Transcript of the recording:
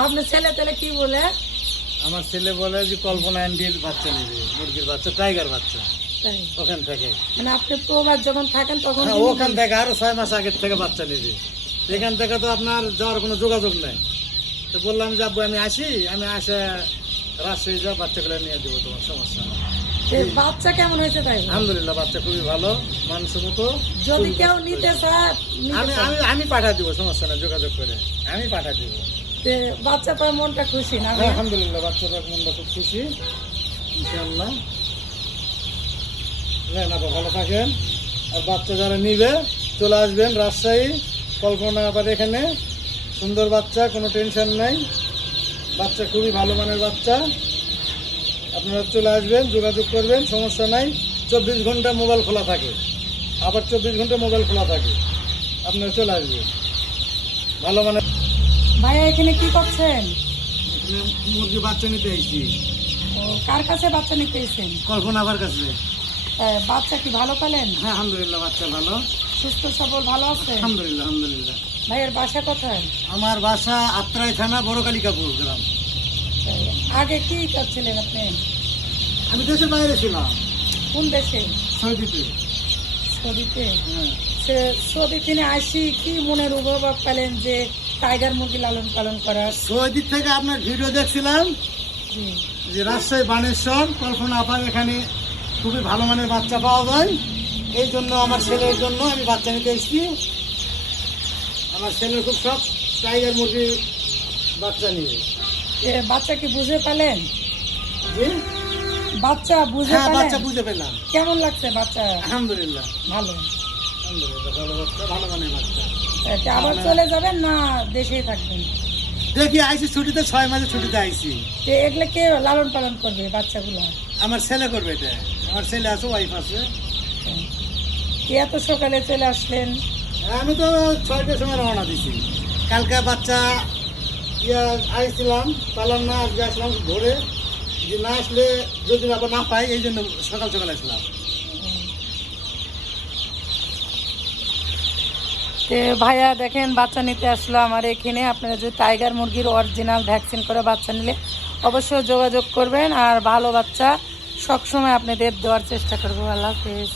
আপনার ছেলে তেলে কি বলে? আমার ছেলে বলে যে কল্পনা আন্টির বাচ্চা নেবে, মুরগির বাচ্চা, টাইগার বাচ্চা। তাই ওখান থেকে মানে আপনি প্রবাস যখন থাকেন তখন হ্যাঁ, ওখান থেকে আরো 6 মাস আগের থেকে বাচ্চা নেবে। এখান থেকে তো আপনার যাওয়ার কোনো যোগাযোগ নাই। তো বললাম যে আব্বু আমি আসি, আমি আসে রাজশাহী যা বাচ্চাগুলো নিয়ে দেবো, তোমার সমস্যা নেই। বাচ্চা কেমন হয়েছে? তাই আলহামদুলিল্লাহ বাচ্চা খুবই ভালো, মানসম্মত। যদি কেউ নিতে চায় আমি আমি আমি পাঠা দিব, সমস্যা নেই, যোগাযোগ করে আমি পাঠা দিব। বাচ্চা পায় মনটা খুশি না? হ্যাঁ, আলহামদুলিল্লাহ বাচ্চাটা মনটা খুব খুশি, ইনশাআল্লাহ। না ভালো থাকেন। আর বাচ্চা যারা নিবে চলে আসবেন রাজশাহী কল্পনা আবার এখানে, সুন্দর বাচ্চা, কোনো টেনশন নাই, বাচ্চা খুবই ভালো মানের বাচ্চা। আপনারা চলে আসবেন, যোগাযোগ করবেন, সমস্যা নাই। 24 ঘন্টা মোবাইল খোলা থাকে, আবার 24 ঘন্টা মোবাইল খোলা থাকে, আপনারা চলে আসবেন। ভালো মানের ভাইয়া এখানে কি করছেন? মুরগি বাচ্চা নিতে এসেছি। ও, কার কাছে বাচ্চা নিতে এসেছেন? কল্পনা আবার কাছে। বাচ্চা কি ভালো পেলেন? হ্যাঁ আলহামদুলিল্লাহ বাচ্চা ভালো, সুস্থ সবল ভালো আছে? আলহামদুলিল্লাহ আলহামদুলিল্লাহ। ভাইয়ের বাসা কোথায়? আমার বাসা আত্রাই থানা, বড় কালিকাপুর গ্রাম। আগে কি করছিলেন আপনি? আমি দেশের বাইরে ছিলাম, কোন দেশে? সৌদিতে। সৌদিতে? হ্যাঁ, সৌদি তিনি আসি কি মনের উপভোগ পেলেন যে টাইগার মুরগি লালন পালন করার? সৌদি থেকে আপনার ভিডিও দেখছিলাম জি। যে রাজশাহী বানেশ্বর কল্পনা আপার এখানে খুবই ভালো মানের বাচ্চা পাওয়া যায়। এই জন্য আমার ছেলের জন্য আমি বাচ্চা নিতে এসেছি। আমার ছেলের খুব শখ টাইগার মুরগি বাচ্চা নিয়ে। বাচ্চা কি বুঝে পেলেন? জি, বাচ্চা বুঝে হ্যাঁ পেলেন? বাচ্চা বুঝে পেলাম, কেমন লাগছে বাচ্চা? আলহামদুলিল্লাহ ভালো। আলহামদুলিল্লাহ ভালো বাচ্চা, ভালো মানের বাচ্চা। আবার চলে যাবেন না দেশেই থাকবেন? দেখি আইসি ছুটিতে, 6 মাসের ছুটিতে আইসি। এগুলো কে লালন পালন করবে বাচ্চাগুলো? আমার ছেলে করবে এটা, আমার ছেলে আছে, ওয়াইফ আছে। কি এত সকালে চলে আসলেন? আমি তো 6টার সময় রওনা দিছি। কালকে বাচ্চা আইছিলাম, পালাম না, আজকে আসলাম ভোরে, যে না আসলে যদি আবার না পাই, এই জন্য সকাল সকাল আসলাম। ভাইয়া দেখেন বাচ্চা নিতে আসলো আমার এখানে। আপনারা যদি টাইগার মুরগির অরিজিনাল ভ্যাকসিন করে বাচ্চা নিলে অবশ্যই যোগাযোগ করবেন, আর ভালো বাচ্চা সবসময় আপনাদের দেওয়ার চেষ্টা করবো। আল্লাহ হাফেজ।